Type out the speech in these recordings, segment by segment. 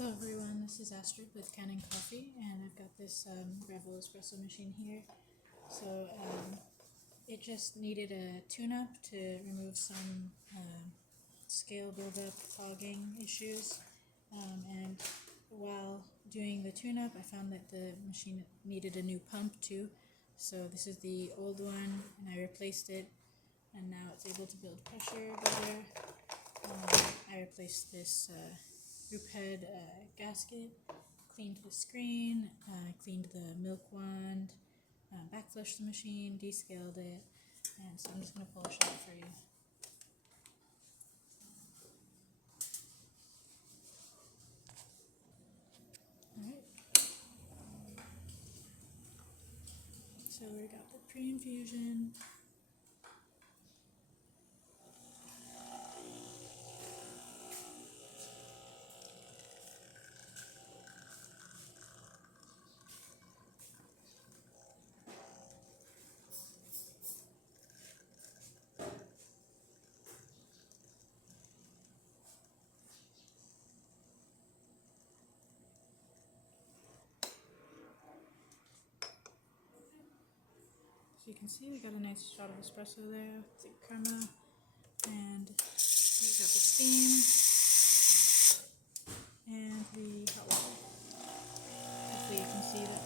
Hello everyone, this is Astrid with Kanen Coffee, and I've got this Breville espresso machine here. So it just needed a tune-up to remove some scale buildup fogging issues, and while doing the tune-up I found that the machine needed a new pump too. So this is the old one and I replaced it, and now it's able to build pressure better. I replaced this group head gasket, cleaned the screen, cleaned the milk wand, backflushed the machine, descaled it, and so I'm just going to polish it for you. Alright, so we got the pre-infusion. So you can see we got a nice shot of espresso there with the crema, and we got the steam and the hot water. Hopefully you can see that.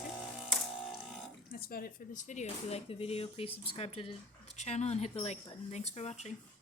Okay. That's about it for this video. If you like the video, please subscribe to the channel and hit the like button. Thanks for watching.